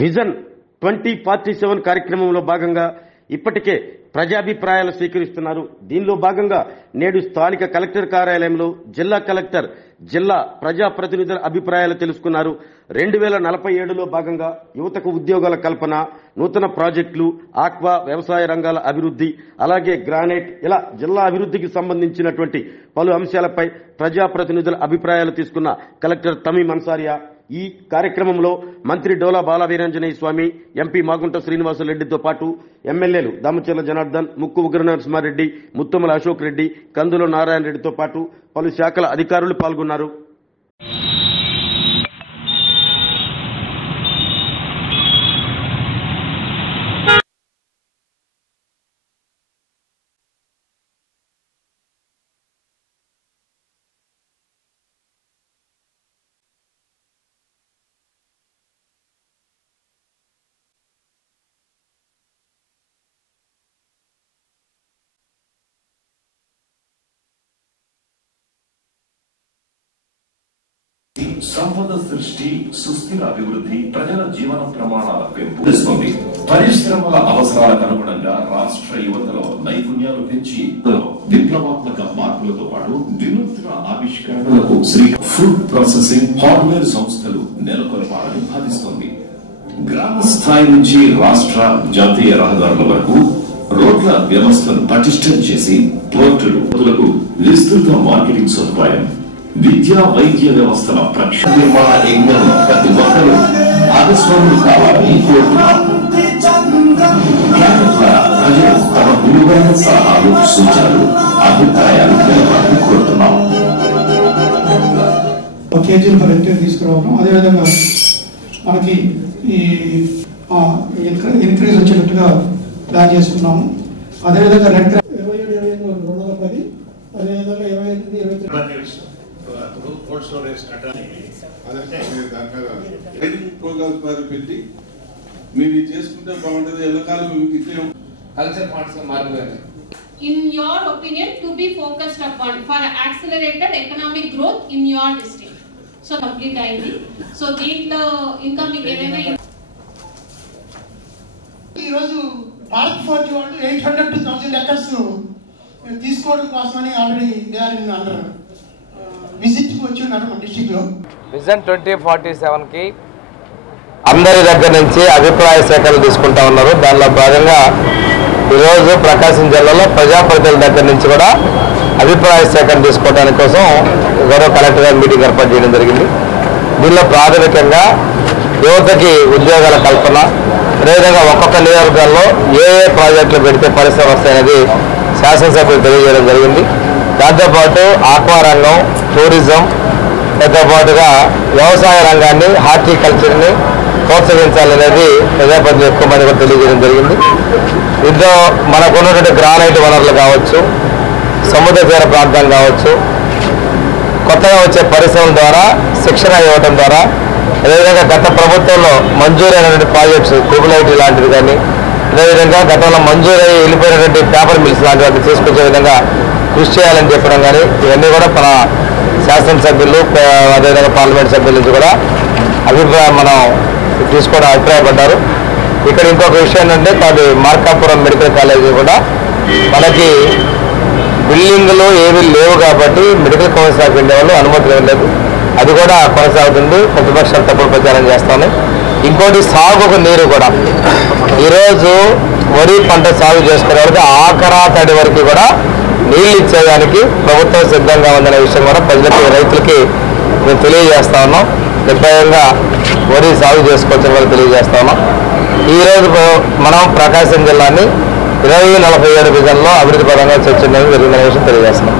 Vision 2047 కార్యక్రమంలో భాగంగా ఇప్పటికే ప్రజాభిప్రాయాలు స్వీకరిస్తున్నారు. దీనిలో భాగంగా నేడు స్థానిక కలెక్టర్ కార్యాలయంలో జిల్లా కలెక్టర్ జిల్లా ప్రజాప్రతినిధుల అభిప్రాయాలు తెలుసుకున్నారు. 2047లో భాగంగా యువతకు ఉద్యోగాల కల్పన, నూతన ప్రాజెక్టులు, ఆక్వా, వ్యవసాయ రంగాల అభివృద్ధి, అలాగే గ్రానైట్ ఇలా జిల్లా అభివృద్ధికి సంబంధించినటువంటి పలు అంశాలపై ప్రజాప్రతినిధుల అభిప్రాయాలు తీసుకున్న కలెక్టర్ తమీం అన్సారియా ఈ కార్యక్రమంలో మంత్రి డోలా బాలవీరాంజనేయ స్వామి, ఎంపీ మాగుంట శ్రీనివాసరెడ్డితో పాటు ఎమ్మెల్యేలు దామచర్ల జనార్దన్, ముక్కు ఉగ్ర నరసింహారెడ్డి, ముత్తమల అశోక్ రెడ్డి, కందుల నారాయణ రెడ్డితో పాటు పలు శాఖల అధికారులు పాల్గొన్నారు. సంపద సృష్టి, సుస్థిర అభివృద్ధి, ప్రజల జీవన ప్రమాణాల పెంపు చేస్తుంది. పరిశ్రమల అవసరాలకు అనుగుణంగా రాష్ట్ర యువతలో నైపుణ్యాలు పెంచి విప్లవాత్మక మార్పులతో పాటు వినూత్న ఆవిష్కరణలకు శ్రీ ఫుడ్ ప్రాసెసింగ్, హార్డ్వేర్ సంస్థలు నెలకొల్పాలని భావిస్తోంది. గ్రామ స్థాయి నుంచి రాష్ట్ర, జాతీయ రహదారుల వరకు రోడ్ల వ్యవస్థను పటిష్టం చేసి పోర్టులకు విస్తృత మార్కెటింగ్ సదుపాయం, విద్యా వైద్య వ్యవస్థల ప్రక్ష నిర్మాణ యజ్ఞంలో ప్రతి ఒక్కరూ భాగస్వాములు కావాలని కోరుతున్నాం. ప్రజలు తమ విలువైన సలహాలు, సూచనలు, అభిప్రాయాలు తెలపాలని కోరుతున్నాం. కేజీలు పర్ హెక్టేర్ తీసుకురావడం, అదేవిధంగా మనకి ఈ ఇంక్రీజ్ వచ్చేటట్టుగా ప్లాన్ చేసుకున్నాము. అదేవిధంగా 27-28-210, అదేవిధంగా 28-29 కోల్డ్ స్టోరేజ్ కట్టాలి. అదంటే ప్రోగ్రామ్స్ ద్వారా పెట్టి మీరు చేసుకుంటే బాగుంటుంది. ఎల్లకాలం మీకు ఇట్లే కల్చర్ పార్ట్స్ గా మారిపోయాయి. In your opinion, to be focused upon for accelerated economic growth in your district. So complete అయింది. సో దీంట్లో ఇంకా మీకు ఏదైనా ఈరోజు భారత్ ఫోర్జ్ వాళ్ళు 800 to 1000 ఎకర్స్ తీసుకోవడం కోసమని ఆల్రెడీ అంటారు. విజిట్ వచ్చి ఉన్నారు మన డిస్ట్రిక్ట్ లో. విజన్ 2047కి అందరి దగ్గర నుంచి అభిప్రాయ సేకరణ తీసుకుంటా ఉన్నారు. దానిలో భాగంగా ఈరోజు ప్రకాశం జిల్లాలో ప్రజాప్రతినిధుల దగ్గర నుంచి కూడా అభిప్రాయ సేకరణ తీసుకోవడానికి కోసం గౌరవ కలెక్టర్ గారు మీటింగ్ ఏర్పాటు చేయడం జరిగింది. దీనిలో ప్రాథమికంగా యువతకి ఉద్యోగాల కల్పన, అదేవిధంగా ఒక్కొక్క నియోజకవర్గాల్లో ఏ ప్రాజెక్టులు పెడితే పరిశ్రమ వస్తాయనేది శాసనసభ్యులు తెలియజేయడం జరిగింది. దాంతోపాటు ఆక్వా రంగం, టూరిజం, దాంతోపాటుగా వ్యవసాయ రంగాన్ని, హార్టికల్చర్ని ప్రోత్సహించాలనేది ప్రజాప్రతినిధులు ఎక్కువ మంది కూడా తెలియజేయడం జరిగింది. దీంట్లో మనకు ఉన్నటువంటి గ్రానైట్ వనరులు కావచ్చు, సముద్ర తీర ప్రాంతం కావచ్చు, కొత్తగా వచ్చే పరిశ్రమల ద్వారా శిక్షణ ఇవ్వడం ద్వారా, అదేవిధంగా గత ప్రభుత్వంలో మంజూరైనటువంటి ప్రాజెక్ట్స్ ట్రిపుల్ లాంటివి కానీ, అదేవిధంగా గతంలో మంజూరై వెళ్ళిపోయినటువంటి పేపర్ మిల్స్ లాంటి వాటిని తీసుకొచ్చే విధంగా కృషి చేయాలని చెప్పడం కానీ, ఇవన్నీ కూడా మన శాసనసభ్యులు, అదేవిధంగా పార్లమెంట్ సభ్యుల నుంచి కూడా మనం తీసుకోవడం అభిప్రాయపడ్డారు. ఇక్కడ ఇంకొక విషయం ఏంటంటే అది మార్కాపురం మెడికల్ కాలేజీ కూడా మనకి బిల్డింగ్లు ఏమీ లేవు కాబట్టి మెడికల్ కౌన్సిల్ ఆఫ్ ఇండియా వాళ్ళు అనుమతి ఇవ్వలేదు. అది కూడా కొనసాగుతుంది. ప్రతిపక్షాలు తప్పుడు ప్రచారం చేస్తున్నాయి. ఇంకోటి సాగుకు నీరు కూడా ఈరోజు వరి పంట సాగు చేసుకునే వాళ్ళకి ఆఖరా తడి వరకు కూడా నీళ్ళు ఇచ్చేదానికి ప్రభుత్వం సిద్ధంగా ఉందనే విషయం కూడా ప్రజలకి, రైతులకి మేము తెలియజేస్తా ఉన్నాం. నిర్భయంగా వరి సాగు చేసుకోవచ్చని కూడా తెలియజేస్తా ఉన్నాం. ఈరోజు మనం ప్రకాశం జిల్లాని 2047 విజన్లో అభివృద్ధి పరంగా చర్చించడం జరిగిందనే విషయం తెలియజేస్తున్నాం.